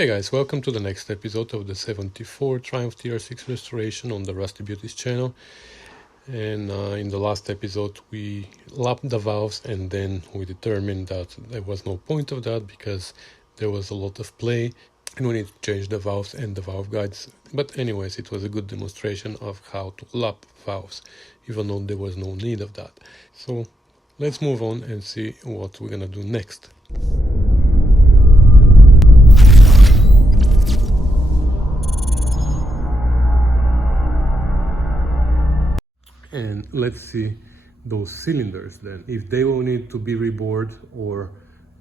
Hey guys, welcome to the next episode of the 74 Triumph TR6 restoration on the Rusty Beauties channel. And in the last episode we lapped the valves, and then we determined that there was no point of that because there was a lot of play and we need to change the valves and the valve guides. But anyways, it was a good demonstration of how to lap valves, even though there was no need of that. So let's move on and see what we're gonna do next. And let's see those cylinders then, if they will need to be rebored or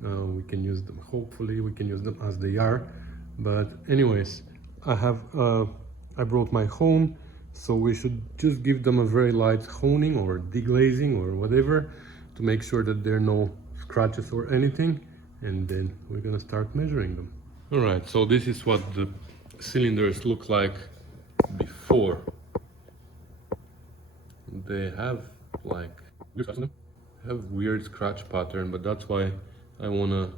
we can use them. Hopefully we can use them as they are. But anyways, I brought my hone, so we should just give them a very light honing or deglazing or whatever to make sure that there are no scratches or anything, and then we're gonna start measuring them. All right, so this is what the cylinders look like before. They have weird scratch pattern, but that's why I wanna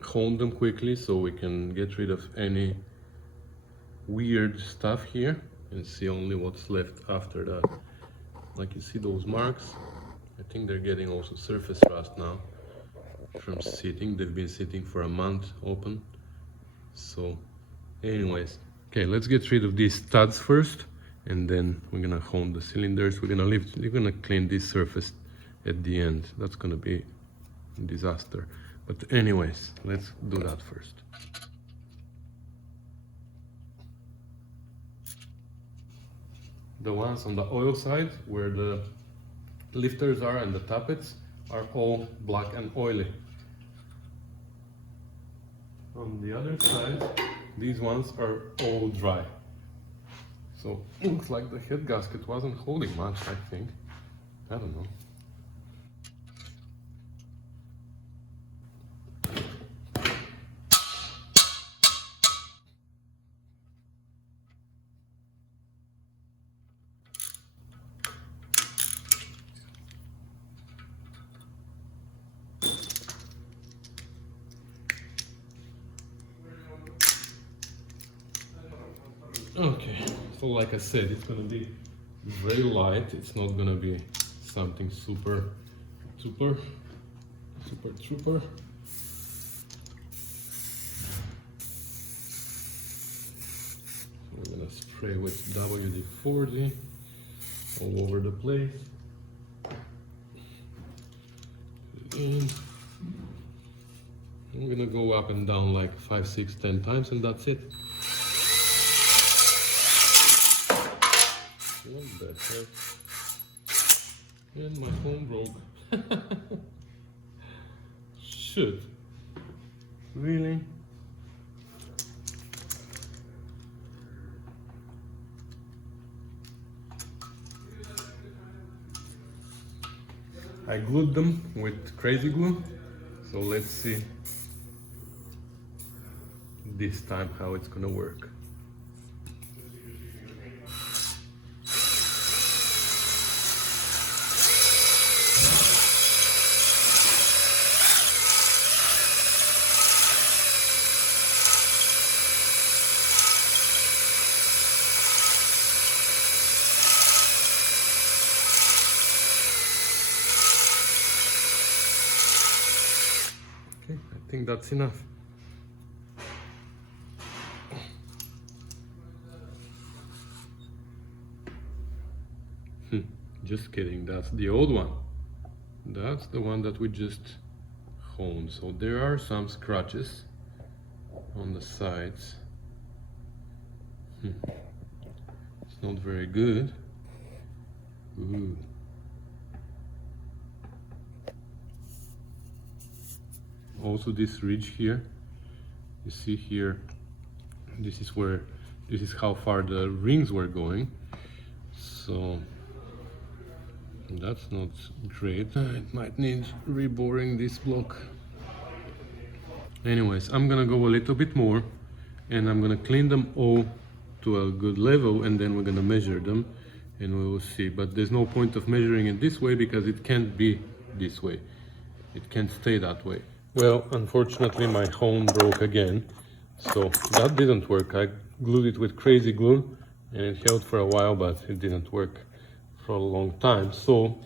hone them quickly so we can get rid of any weird stuff here and see only what's left after that. Like you see those marks, I think they're getting also surface rust now from sitting. They've been sitting for a month open. So anyways, okay, let's get rid of these studs first, and then we're gonna hone the cylinders. We're gonna clean this surface at the end. That's gonna be a disaster. But anyways, let's do that first. The ones on the oil side, where the lifters are and the tappets, are all black and oily. On the other side, these ones are all dry. So looks like the head gasket wasn't holding much, I think. I don't know. Okay, so like I said, it's gonna be very light. It's not gonna be something super trooper. We're gonna spray with WD-40 all over the place. And I'm gonna go up and down like 5, 6, 10 times, and that's it. What the heck? And my phone broke. Shit. Really? I glued them with crazy glue, so let's see this time how it's gonna work. I think that's enough. Just kidding, that's the old one. That's the one that we just honed. So there are some scratches on the sides. It's not very good. Ooh. Also this ridge here, you see here, this is how far the rings were going, so that's not great. It might need reboring this block. Anyways, I'm gonna go a little bit more and I'm gonna clean them all to a good level, and then we're gonna measure them and we will see. But there's no point of measuring it this way because it can't be this way. It can't stay that way. Well, unfortunately my hone broke again, so that didn't work. I glued it with crazy glue and it held for a while, but it didn't work for a long time. So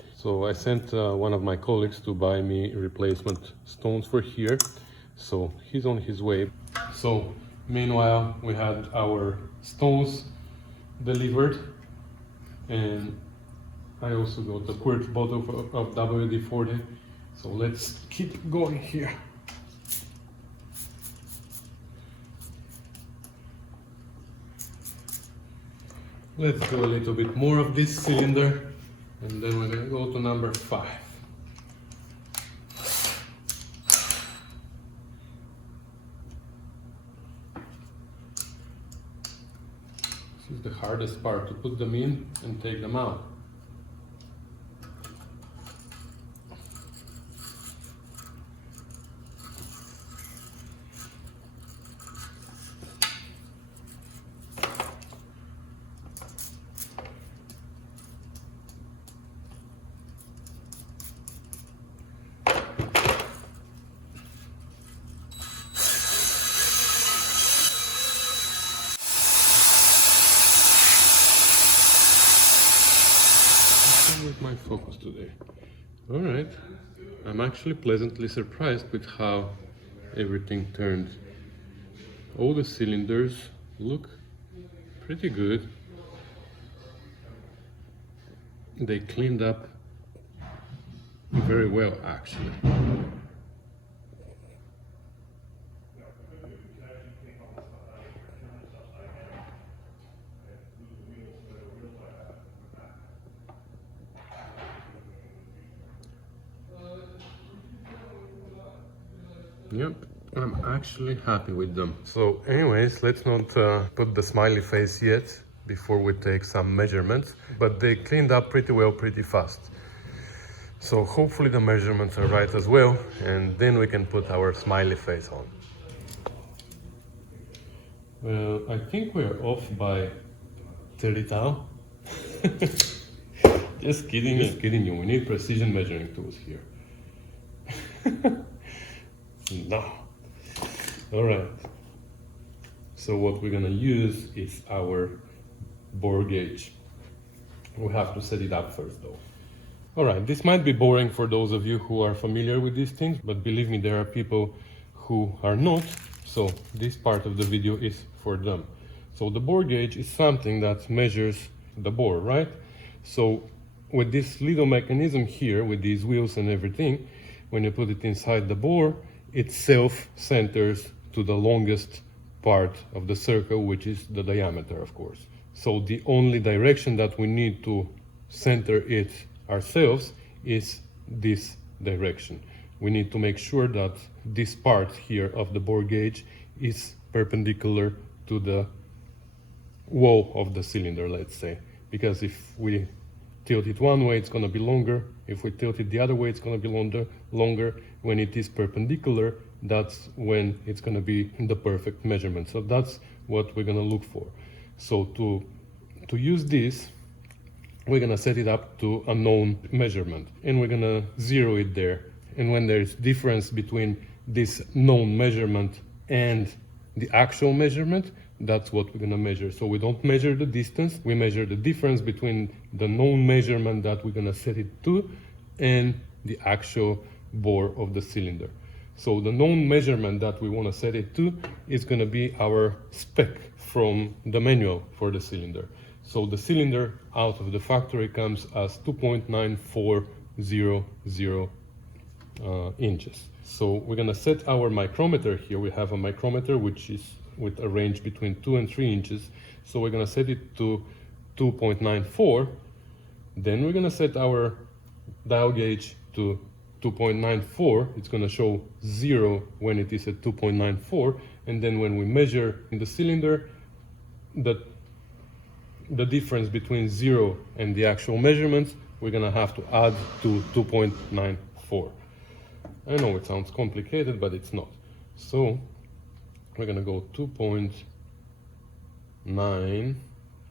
I sent one of my colleagues to buy me replacement stones for here. So he's on his way. So meanwhile, we had our stones delivered, and I also got a quartz bottle of WD-40. So let's keep going here. Let's do a little bit more of this cylinder, and then we're gonna go to number 5. This is the hardest part, to put them in and take them out. With my focus today. All right, I'm actually pleasantly surprised with how everything turned. All the cylinders look pretty good. They cleaned up very well, actually. Yep, I'm actually happy with them. So anyways, let's not put the smiley face yet before we take some measurements, but they cleaned up pretty well, pretty fast. So hopefully the measurements are right as well, and then we can put our smiley face on. Well, I think we're off by 30 thou. Just kidding, just kidding you. We need precision measuring tools here. No. All right. So what we're gonna use is our bore gauge. We have to set it up first though. All right, this might be boring for those of you who are familiar with these things, but believe me, there are people who are not, so this part of the video is for them. So the bore gauge is something that measures the bore, right? So with this little mechanism here, with these wheels and everything, when you put it inside the bore, it self-centers to the longest part of the circle, which is the diameter, of course. So the only direction that we need to center it ourselves is this direction. We need to make sure that this part here of the bore gauge is perpendicular to the wall of the cylinder, let's say. Because if we tilt it one way, it's going to be longer. If we tilt it the other way, it's going to be longer. When it is perpendicular, that's when it's going to be the perfect measurement. So that's what we're going to look for. So to use this, we're going to set it up to a known measurement, and we're going to zero it there. And when there's difference between this known measurement and the actual measurement, that's what we're going to measure. So we don't measure the distance, we measure the difference between the known measurement that we're going to set it to and the actual bore of the cylinder. So the known measurement that we want to set it to is going to be our spec from the manual for the cylinder. So the cylinder out of the factory comes as 2.9400 inches. So we're going to set our micrometer here. We have a micrometer which is with a range between 2 and 3 inches. So we're going to set it to 2.94. Then we're going to set our dial gauge to 2.94. It's going to show 0 when it is at 2.94. And then when we measure in the cylinder, the difference between 0 and the actual measurements, we're going to have to add to 2.94. I know it sounds complicated, but it's not. So we're going to go 2.9.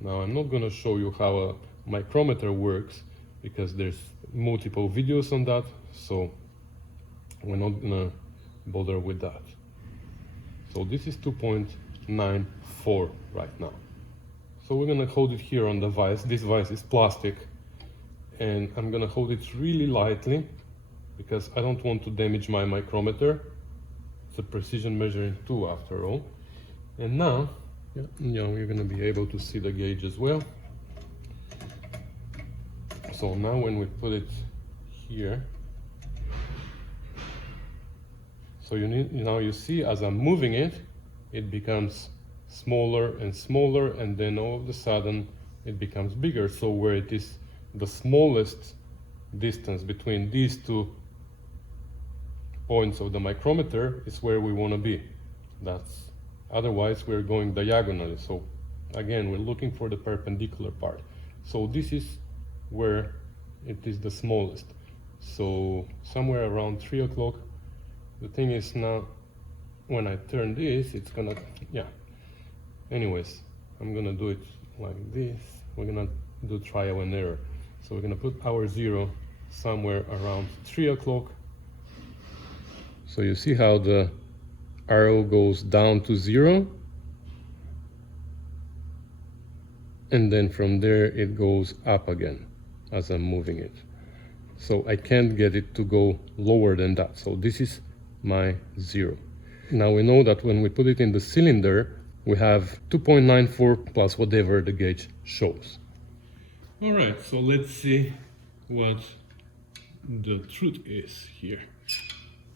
Now I'm not going to show you how a micrometer works because there's multiple videos on that, so we're not going to bother with that. So this is 2.94 right now. So we're gonna hold it here on the vise. This vise is plastic, and I'm gonna hold it really lightly because I don't want to damage my micrometer. It's a precision measuring tool after all. And now, you're gonna be able to see the gauge as well. So now when we put it here, so you see as I'm moving it, it becomes smaller and smaller, and then all of a sudden it becomes bigger. So where it is the smallest distance between these two points of the micrometer is where we want to be. Otherwise we're going diagonally. So again, we're looking for the perpendicular part. So this is where it is the smallest. So somewhere around 3 o'clock. The thing is now, when I turn this, it's gonna, anyways, I'm gonna do it like this. We're gonna do trial and error. So we're gonna put our 0 somewhere around 3 o'clock. So you see how the arrow goes down to 0, and then from there it goes up again as I'm moving it. So I can't get it to go lower than that. So this is my 0. Now we know that when we put it in the cylinder, we have 2.94 plus whatever the gauge shows. All right, so let's see what the truth is here.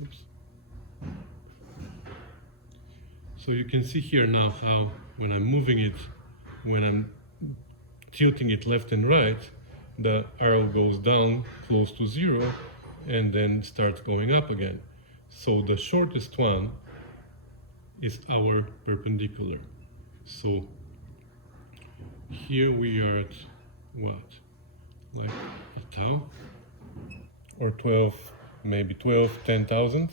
Oops. So you can see here now how when I'm moving it, when I'm tilting it left and right, the arrow goes down close to 0 and then starts going up again. So the shortest one is our perpendicular. So here we are at what? Like a tau? Or 12, maybe 12 10,000.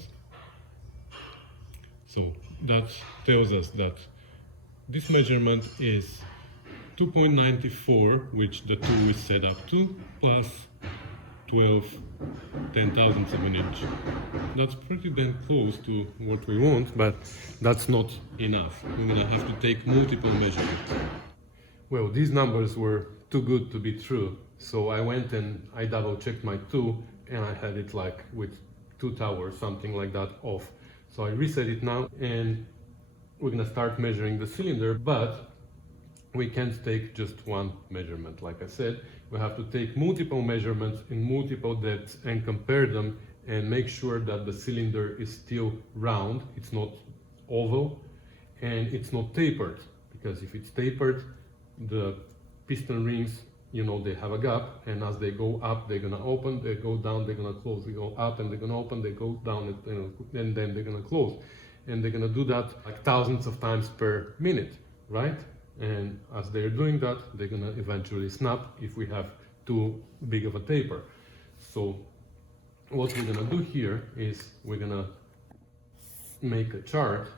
So that tells us that this measurement is 2.94, which the tool is set up to, plus 12 10,000ths of an inch. That's pretty damn close to what we want, but that's not enough. We're gonna have to take multiple measurements. Well, these numbers were too good to be true, so I went and I double checked my tool, and I had it like with 2 tau or something like that off. So I reset it now, and we're gonna start measuring the cylinder, but we can't take just one measurement. Like I said, we have to take multiple measurements in multiple depths and compare them and make sure that the cylinder is still round, it's not oval, and it's not tapered. Because if it's tapered, the piston rings, they have a gap, and as they go up, they're gonna open, they go down, they're gonna close, they go up and they're gonna open, they go down, and then they're gonna close. And they're gonna do that like thousands of times per minute, right? And as they're doing that, they're gonna eventually snap if we have too big of a taper. So what we're gonna do here is we're gonna make a chart,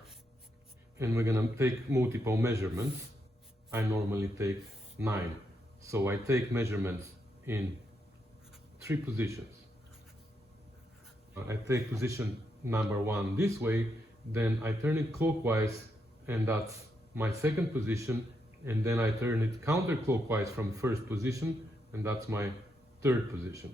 and we're gonna take multiple measurements. I normally take 9. So I take measurements in 3 positions. I take position number 1 this way, then I turn it clockwise, and that's my second position, and then I turn it counterclockwise from first position, and that's my third position.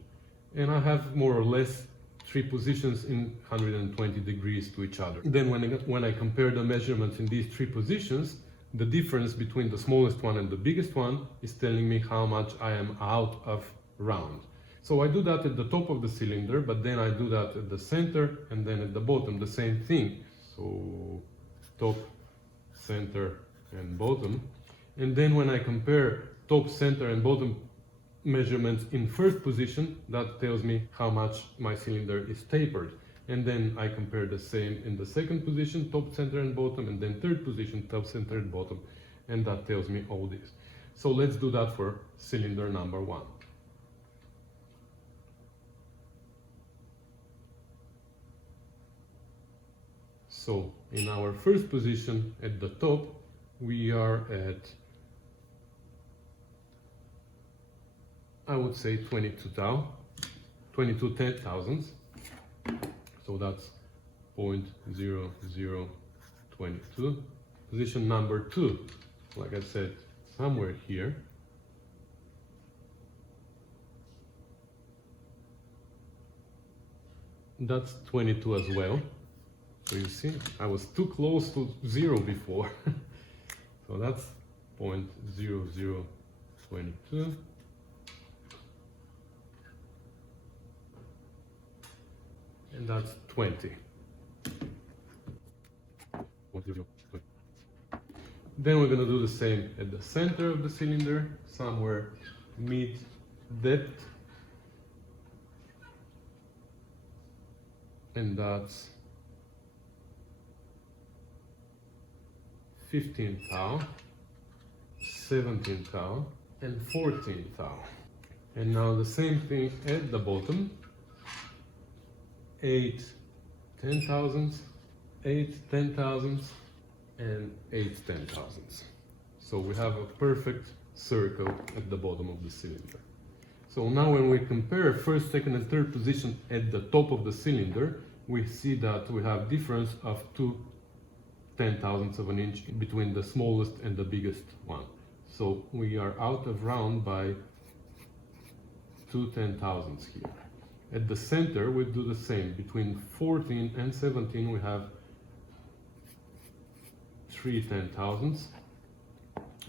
And I have more or less 3 positions in 120 degrees to each other. Then when I compare the measurements in these 3 positions, the difference between the smallest one and the biggest one is telling me how much I am out of round. So I do that at the top of the cylinder, but then I do that at the center and then at the bottom, the same thing. So top, center and bottom. And then when I compare top, center and bottom measurements in first position, that tells me how much my cylinder is tapered. And then I compare the same in the second position, top, center and bottom, and then third position, top, center and bottom. And that tells me all this. So let's do that for cylinder number 1. So in our first position at the top, we are at, I would say 22 tau, 22 10,000ths. So that's 0.0022. Position number 2, like I said, somewhere here. That's 22 as well. So you see, I was too close to 0 before. So that's 0.0022. And that's 20. Then we're going to do the same at the center of the cylinder, somewhere mid depth. And that's 15 tau, 17 tau, and 14 tau. And now the same thing at the bottom. 8 ten thousandths, 8 ten thousandths, and 8 ten thousandths. So we have a perfect circle at the bottom of the cylinder. So now when we compare first, second, and third position at the top of the cylinder, we see that we have difference of 2 ten thousandths of an inch between the smallest and the biggest one. So we are out of round by 2 ten thousandths here. At the center, we do the same. Between 14 and 17, we have 3 ten thousandths,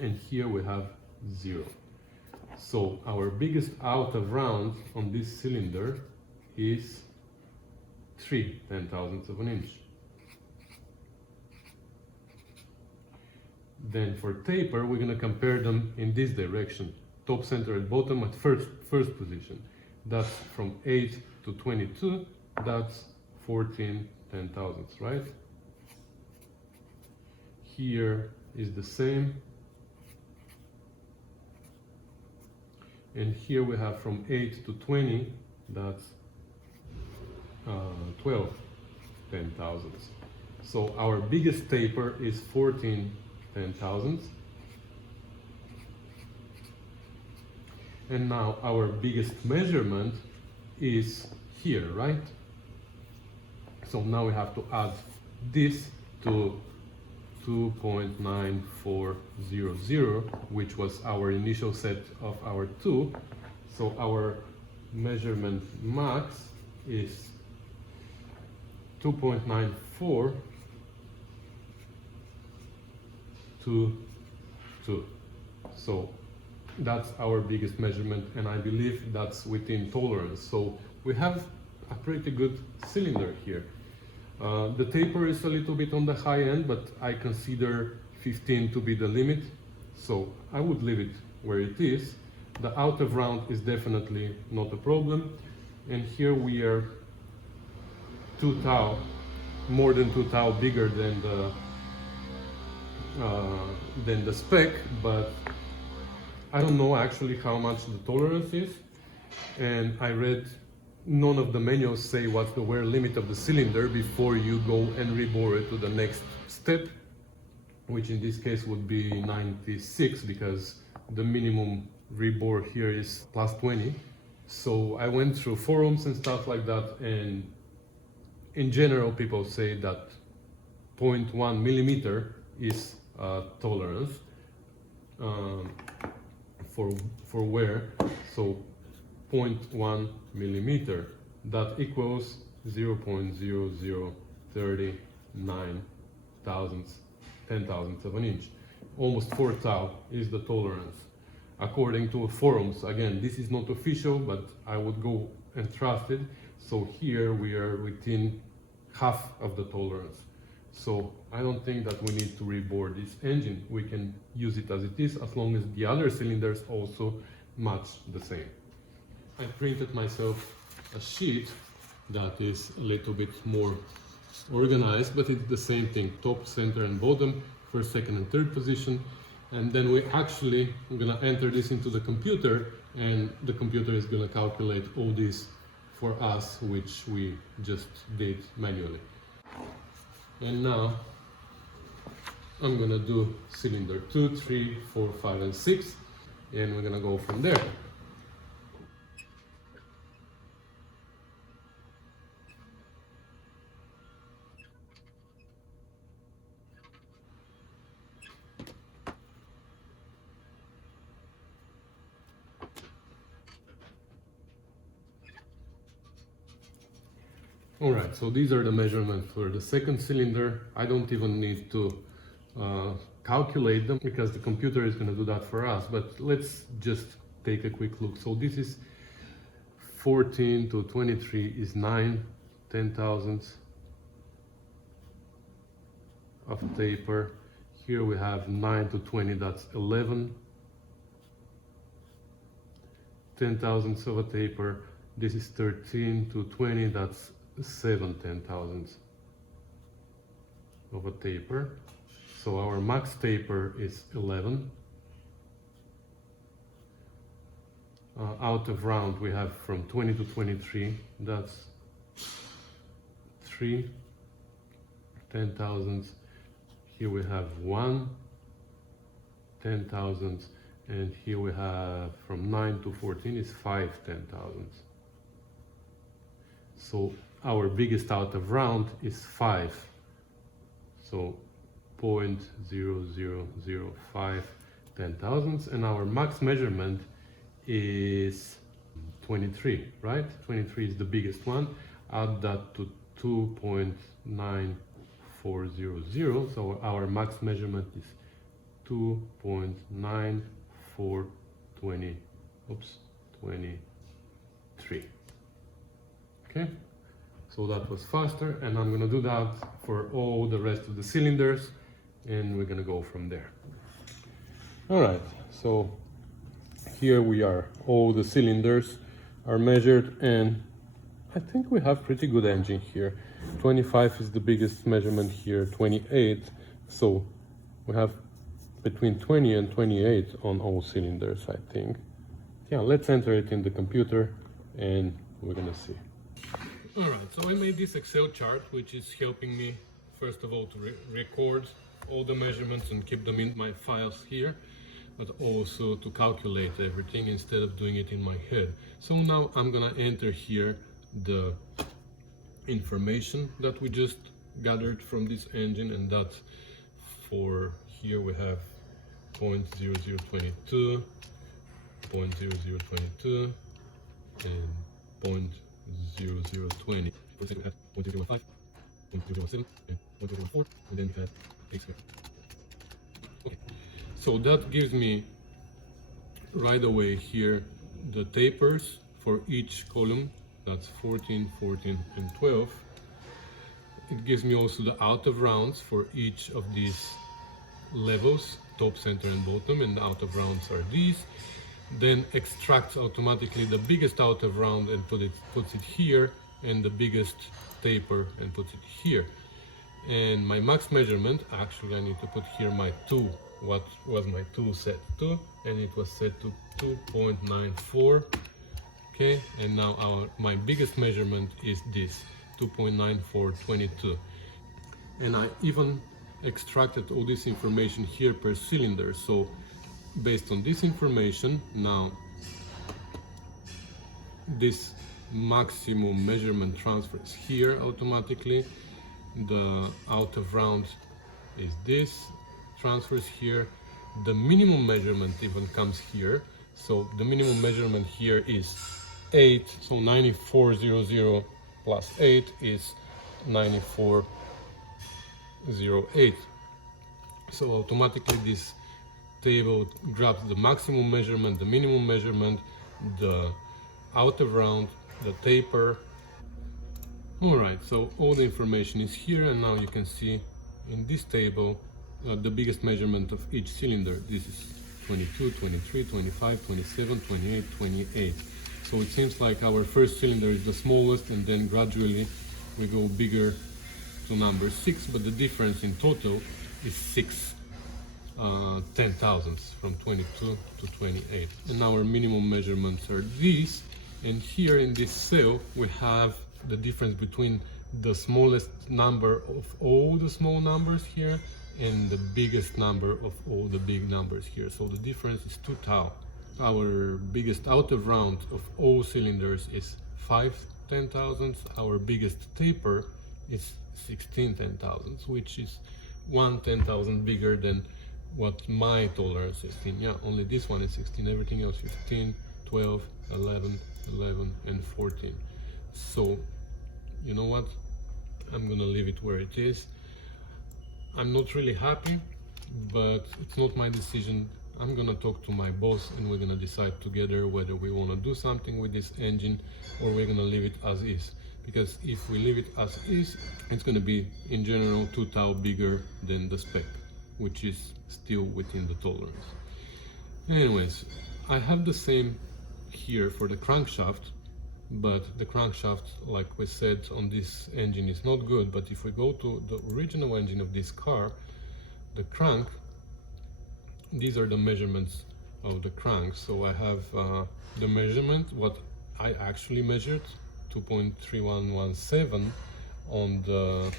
and here we have 0. So our biggest out of round on this cylinder is 3 ten thousandths of an inch. Then for taper, we're going to compare them in this direction. Top, center, and bottom at first position. That's from 8 to 22. That's 14 ten thousandths, right? Here is the same. And here we have from 8 to 20. That's 12 ten thousandths. So our biggest taper is 14 ten thousandths. And now our biggest measurement is here, right? So now we have to add this to 2.9400, which was our initial set of our 2. So our measurement max is 2.94 to 2. So that's our biggest measurement, and I believe that's within tolerance. So we have a pretty good cylinder here. The taper is a little bit on the high end, but I consider 15 to be the limit, so I would leave it where it is. The out of round is definitely not a problem, and here we are 2 tau, more than 2 tau bigger than the spec, but I don't know actually how much the tolerance is, and I read none of the manuals say what's the wear limit of the cylinder before you go and rebore it to the next step, which in this case would be 96, because the minimum rebore here is plus 20. So I went through forums and stuff like that, and in general people say that 0.1 millimeter is tolerance for wear. So 0.1 millimeter, that equals 0.0039 thousandths, 10 thousandths of an inch. Almost 4 tau is the tolerance, according to forums. Again, this is not official, but I would go and trust it. So here we are within half of the tolerance. So I don't think that we need to rebore this engine. We can use it as it is, as long as the other cylinders also match the same. I printed myself a sheet that is a little bit more organized, but it's the same thing: top, center, and bottom, first, second, and third position. And then we're gonna enter this into the computer, and the computer is gonna calculate all this for us, which we just did manually. And now I'm gonna do cylinder 2, 3, 4, 5, and 6, and we're gonna go from there. Alright, so these are the measurements for the second cylinder. I don't even need to calculate them because the computer is going to do that for us, but let's just take a quick look. So this is 14 to 23 is 9 10,000ths of taper. Here we have 9 to 20, that's 11 10,000ths of a taper. This is 13 to 20, that's 7 10,000ths of a taper. So our max taper is 11. Out of round we have from 20 to 23, that's 3 10,000ths. Here we have 1 10,000ths, and here we have from 9 to 14 is 5 10,000ths. So our biggest out of round is 5. So 0.0005 10,000ths, and our max measurement is 23, right? 23 is the biggest one. Add that to 2.9400, so our max measurement is 2.9423. Okay, so that was faster, and I'm gonna do that for all the rest of the cylinders, and we're gonna go from there. All right, so here we are. All the cylinders are measured, and I think we have pretty good engine here. 25 is the biggest measurement here, 28. So we have between 20 and 28 on all cylinders, I think. Yeah, let's enter it in the computer and we're gonna see. All right, so I made this Excel chart, which is helping me, first of all, to record all the measurements and keep them in my files here, but also to calculate everything instead of doing it in my head. So now I'm gonna enter here the information that we just gathered from this engine, and that's for here we have 0.0022, 0.0022, and 0.0020. For we have 0.015, 0.007, and 0.014, and then we have a square. Okay, so that gives me right away here the tapers for each column. That's 14, 14, and 12. It gives me also the out of rounds for each of these levels, top, center, and bottom, and the out of rounds are these. Then extracts automatically the biggest out of round and puts it here, and the biggest taper and puts it here. And my max measurement, actually I need to put here my 2, what was my 2 set to, and it was set to 2.94. Okay, and now my biggest measurement is this 2.9422, and I even extracted all this information here per cylinder. So based on this information, now this maximum measurement transfers here automatically. The out of round is this, transfers here. The minimum measurement even comes here. So the minimum measurement here is 8, so 9400 plus 8 is 9408. So automatically this table grabs the maximum measurement, the minimum measurement, the out of round, the taper. Alright, so all the information is here, and now you can see in this table the biggest measurement of each cylinder. This is 22, 23, 25, 27, 28, 28. So it seems like our first cylinder is the smallest, and then gradually we go bigger to number 6, but the difference in total is 6 10,000ths from 22 to 28. And our minimum measurements are these, and here in this cell we have the difference between the smallest number of all the small numbers here and the biggest number of all the big numbers here. So the difference is 2 tau. Our biggest out of round of all cylinders is 5 10,000ths. Our biggest taper is 16 10,000ths, which is 1 10,000 bigger than what my tolerance is. Yeah, only this one is 16, everything else 15, 12, 11, 11, and 14. So you know what, I'm gonna leave it where it is. I'm not really happy, but it's not my decision. I'm gonna talk to my boss and we're gonna decide together whether we wanna do something with this engine or we're gonna leave it as is. Because if we leave it as is, it's gonna be in general 2 tau bigger than the spec, which is still within the tolerance. Anyways, I have the same here for the crankshaft, but the crankshaft, like we said, on this engine is not good. But if we go to the original engine of this car, the crank, these are the measurements of the crank. So I have the measurement, what I actually measured, 2.3117 on the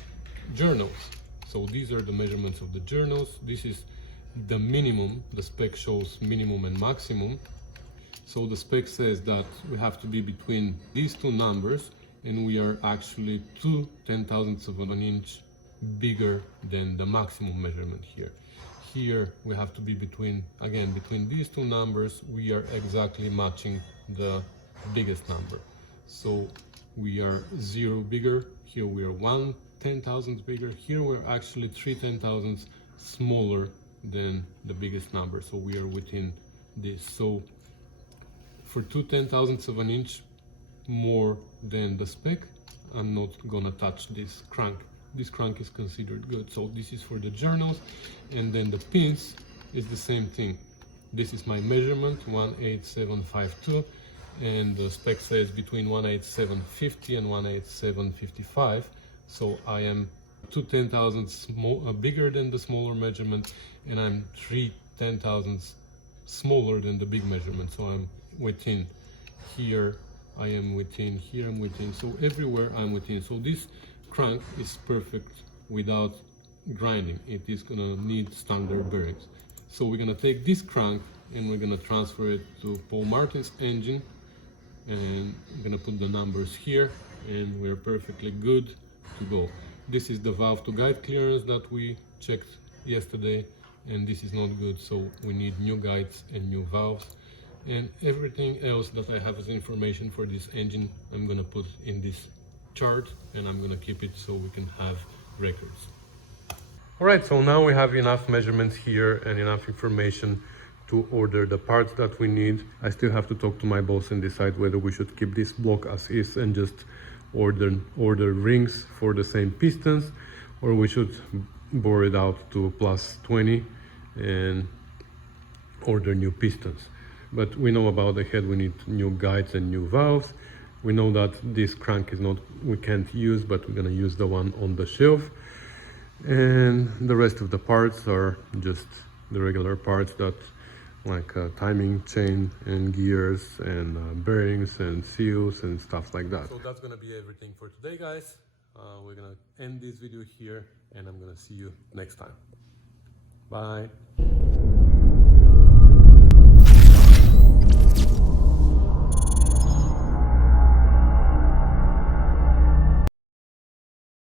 journals. So these are the measurements of the journals. This is the minimum. The spec shows minimum and maximum. So the spec says that we have to be between these two numbers, and we are actually 2 10,000ths of an inch bigger than the maximum measurement here. Here we have to be between these two numbers. We are exactly matching the biggest number. So we are 0 bigger. Here we are 1 10,000th bigger. Here we're actually 3 10,000ths smaller than the biggest number. So we are within this. So for 2 10,000ths of an inch more than the spec, I'm not gonna touch this crank. This crank is considered good. So this is for the journals, and then the pins is the same thing. This is my measurement, 18752, and the spec says between 18750 and 18755. So I am 2 10,000ths bigger than the smaller measurement, and I'm 3 10,000ths smaller than the big measurement. So I'm within. Here I am within, here I'm within, so everywhere I'm within. So this crank is perfect without grinding. It is gonna need standard bearings. So we're gonna take this crank and we're gonna transfer it to Paul Martin's engine, and I'm gonna put the numbers here, and we're perfectly good to go. This is the valve to guide clearance that we checked yesterday, and this is not good, so we need new guides and new valves. And everything else that I have as information for this engine, I'm gonna put in this chart, and I'm gonna keep it so we can have records. All right, so now we have enough measurements here and enough information to order the parts that we need. I still have to talk to my boss and decide whether we should keep this block as is and just order rings for the same pistons, or we should bore it out to +20 and order new pistons. But we know about the head, we need new guides and new valves. We know that this crank is not, we can't use, but we're gonna use the one on the shelf. And the rest of the parts are just the regular parts that, like timing chain and gears and bearings and seals and stuff like that. So that's gonna be everything for today, guys. We're gonna end this video here, and I'm gonna see you next time. Bye.